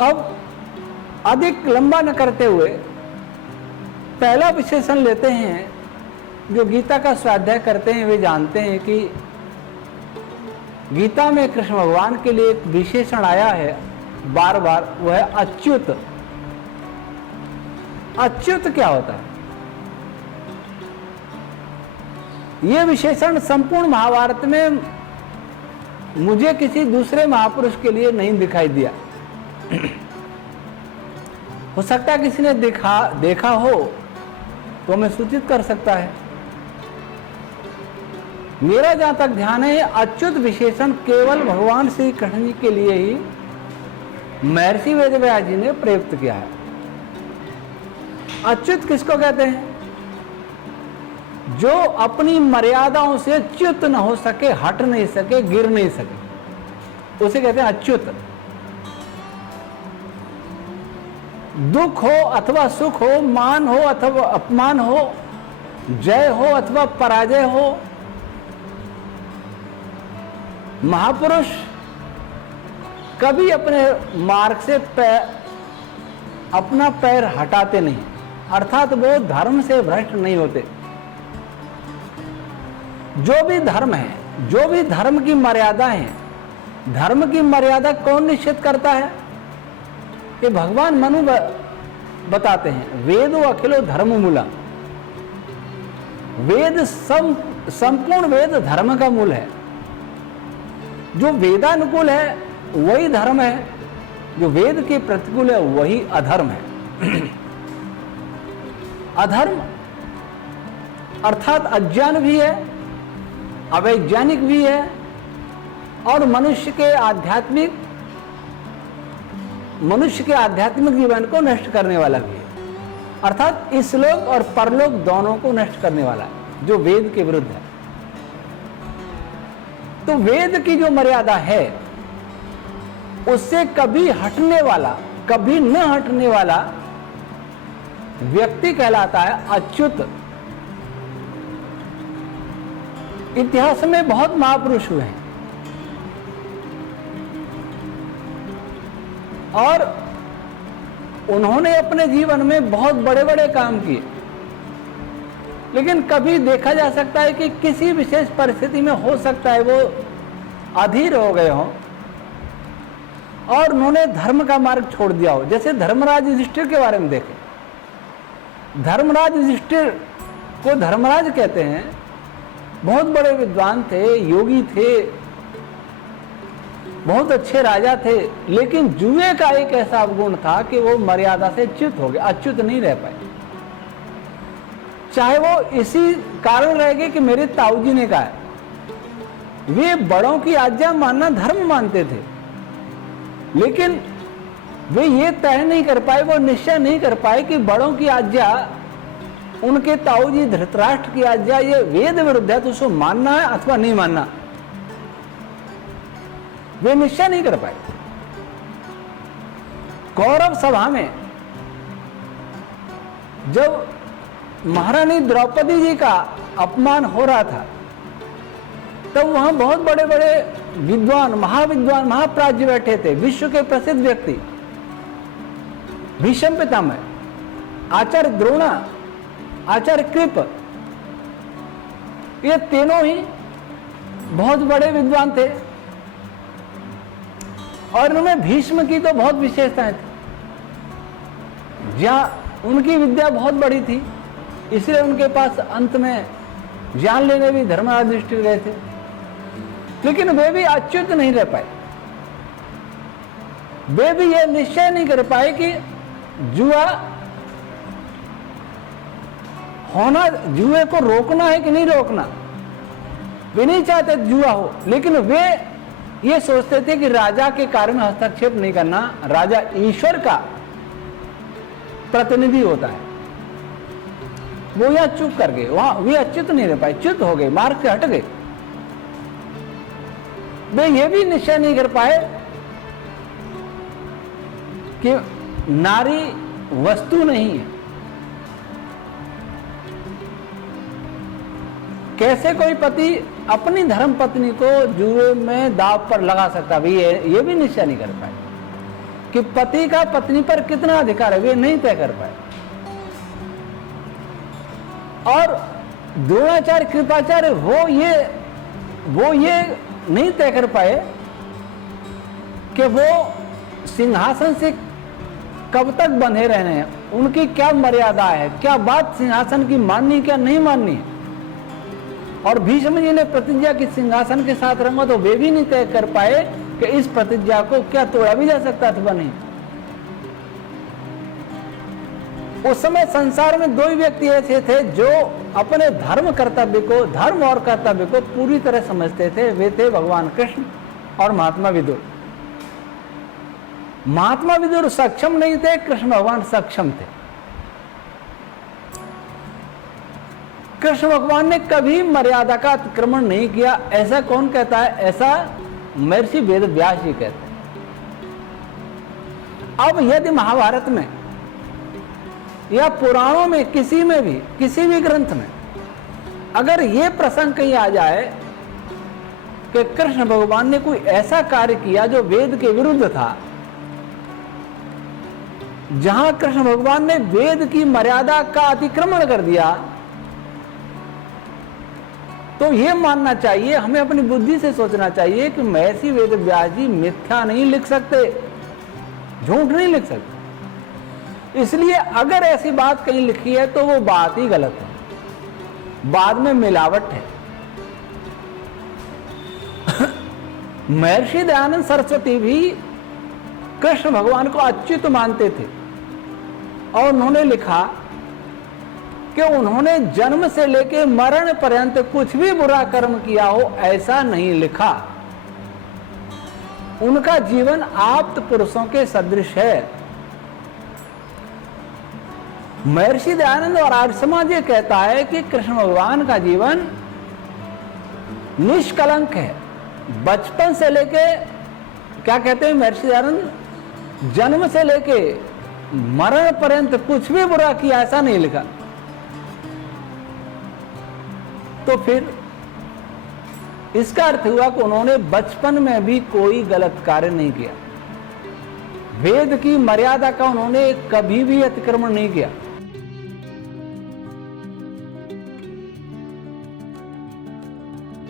अब अधिक लंबा न करते हुए पहला विशेषण लेते हैं। जो गीता का स्वाध्याय करते हैं वे जानते हैं कि गीता में कृष्ण भगवान के लिए एक विशेषण आया है बार बार, वह है अच्युत। अच्युत क्या होता है? यह विशेषण संपूर्ण महाभारत में मुझे किसी दूसरे महापुरुष के लिए नहीं दिखाई दिया। हो सकता है किसी ने देखा हो तो हमें सूचित कर सकता है। मेरा जहां तक ध्यान है, अच्युत विशेषण केवल भगवान श्री कृष्ण जी के लिए ही महर्षि वेदव्यास जी ने प्रयुक्त किया है। अच्युत किसको कहते हैं? जो अपनी मर्यादाओं से च्युत न हो सके, हट नहीं सके, गिर नहीं सके, उसे कहते हैं अच्युत। दुख हो अथवा सुख हो, मान हो अथवा अपमान हो, जय हो अथवा पराजय हो, महापुरुष कभी अपने मार्ग से अपना पैर हटाते नहीं, अर्थात वो धर्म से भ्रष्ट नहीं होते। जो भी धर्म है, जो भी धर्म की मर्यादा है, धर्म की मर्यादा कौन निश्चित करता है? ये भगवान मनु बताते हैं, वेदो अखिलो धर्म मूला। वेद संपूर्ण वेद धर्म का मूल है। जो वेदानुकूल है वही धर्म है, जो वेद के प्रतिकूल है वही अधर्म है। अधर्म अर्थात अज्ञान भी है, अवैज्ञानिक भी है और मनुष्य के आध्यात्मिक जीवन को नष्ट करने वाला भी है, अर्थात इस लोक और परलोक दोनों को नष्ट करने वाला है, जो वेद के विरुद्ध है। तो वेद की जो मर्यादा है उससे कभी हटने वाला, कभी न हटने वाला व्यक्ति कहलाता है अच्युत। इतिहास में बहुत महापुरुष हुए हैं और उन्होंने अपने जीवन में बहुत बड़े बड़े काम किए, लेकिन कभी देखा जा सकता है कि किसी विशेष परिस्थिति में हो सकता है वो अधीर हो गए हों और उन्होंने धर्म का मार्ग छोड़ दिया हो। जैसे धर्मराज युधिष्ठिर के बारे में देखें। धर्मराज युधिष्ठिर को धर्मराज कहते हैं, बहुत बड़े विद्वान थे, योगी थे, बहुत अच्छे राजा थे, लेकिन जुए का एक ऐसा अवगुण था कि वो मर्यादा से च्युत हो गए, अच्युत नहीं रह पाए। चाहे वो इसी कारण रह गए कि मेरे ताऊजी ने कहा है। वे बड़ों की आज्ञा मानना धर्म मानते थे, लेकिन वे ये तय नहीं कर पाए, वो निश्चय नहीं कर पाए कि बड़ों की आज्ञा, उनके ताऊजी धृतराष्ट्र की आज्ञा ये वेद विरुद्ध है तो उसको मानना है अथवा नहीं मानना। वे निश्चय नहीं कर पाए। कौरव सभा में जब महारानी द्रौपदी जी का अपमान हो रहा था तब वहां बहुत बड़े बड़े विद्वान, महाविद्वान, महाप्राज्य बैठे थे। विश्व के प्रसिद्ध व्यक्ति भीष्म पितामह, आचार्य द्रोणा, आचार्य कृप, ये तीनों ही बहुत बड़े विद्वान थे और उनमें भीष्म की तो बहुत विशेषताएं थी। जहां उनकी विद्या बहुत बड़ी थी, इसलिए उनके पास अंत में जान लेने भी धर्मराज युधिष्ठिर गए थे, लेकिन वे भी अच्युत नहीं रह पाए। वे भी यह निश्चय नहीं कर पाए कि जुआ होना, जुए को रोकना है कि नहीं रोकना। वे नहीं चाहते जुआ हो, लेकिन वे ये सोचते थे कि राजा के कार्य में हस्तक्षेप नहीं करना, राजा ईश्वर का प्रतिनिधि होता है। वो यहां चुप कर गए, वहां वे अच्युत नहीं रह पाए, च्युत हो गए, मार्ग से हट गए। वे ये भी निश्चय नहीं कर पाए कि नारी वस्तु नहीं है। कैसे कोई पति अपनी धर्म पत्नी को जुए में दांव पर लगा सकता, भी ये भी निश्चय नहीं कर पाए कि पति का पत्नी पर कितना अधिकार है वे नहीं तय कर पाए। और द्रोणाचार्य कृपाचार्य वो ये नहीं तय कर पाए कि वो सिंहासन से कब तक बंधे रहने हैं, उनकी क्या मर्यादा है, क्या बात सिंहासन की माननी क्या नहीं माननी। और भीष्म जी ने प्रतिज्ञा की सिंहासन के साथ रहूंगा, तो वे भी नहीं तय कर पाए कि इस प्रतिज्ञा को क्या तोड़ा भी जा सकता था नहीं। उस समय संसार में दो ही व्यक्ति ऐसे थे जो अपने धर्म और कर्तव्य को पूरी तरह समझते थे। वे थे भगवान कृष्ण और महात्मा विदुर। महात्मा विदुर सक्षम नहीं थे, कृष्ण भगवान सक्षम थे। कृष्ण भगवान ने कभी मर्यादा का अतिक्रमण नहीं किया, ऐसा कौन कहता है? ऐसा महर्षि वेद व्यास जी कहते हैं। अब यदि महाभारत में या पुराणों में किसी भी ग्रंथ में अगर यह प्रसंग कहीं आ जाए कि कृष्ण भगवान ने कोई ऐसा कार्य किया जो वेद के विरुद्ध था, जहां कृष्ण भगवान ने वेद की मर्यादा का अतिक्रमण कर दिया, तो यह मानना चाहिए, हमें अपनी बुद्धि से सोचना चाहिए कि महर्षि वेद व्यास जी मिथ्या नहीं लिख सकते, झूठ नहीं लिख सकते। इसलिए अगर ऐसी बात कहीं लिखी है तो वो बात ही गलत है, बाद में मिलावट है। महर्षि दयानंद सरस्वती भी कृष्ण भगवान को अच्युत मानते थे और उन्होंने लिखा कि उन्होंने जन्म से लेकर मरण पर्यंत कुछ भी बुरा कर्म किया हो ऐसा नहीं लिखा। उनका जीवन आप्त पुरुषों के सदृश है। महर्षि दयानंद और आर्य समाज ये कहता है कि कृष्ण भगवान का जीवन निष्कलंक है। बचपन से लेके, क्या कहते हैं महर्षि दयानंद, जन्म से लेके मरण पर्यंत कुछ भी बुरा किया ऐसा नहीं लिखा। तो फिर इसका अर्थ हुआ कि उन्होंने बचपन में भी कोई गलत कार्य नहीं किया, वेद की मर्यादा का उन्होंने कभी भी अतिक्रमण नहीं किया।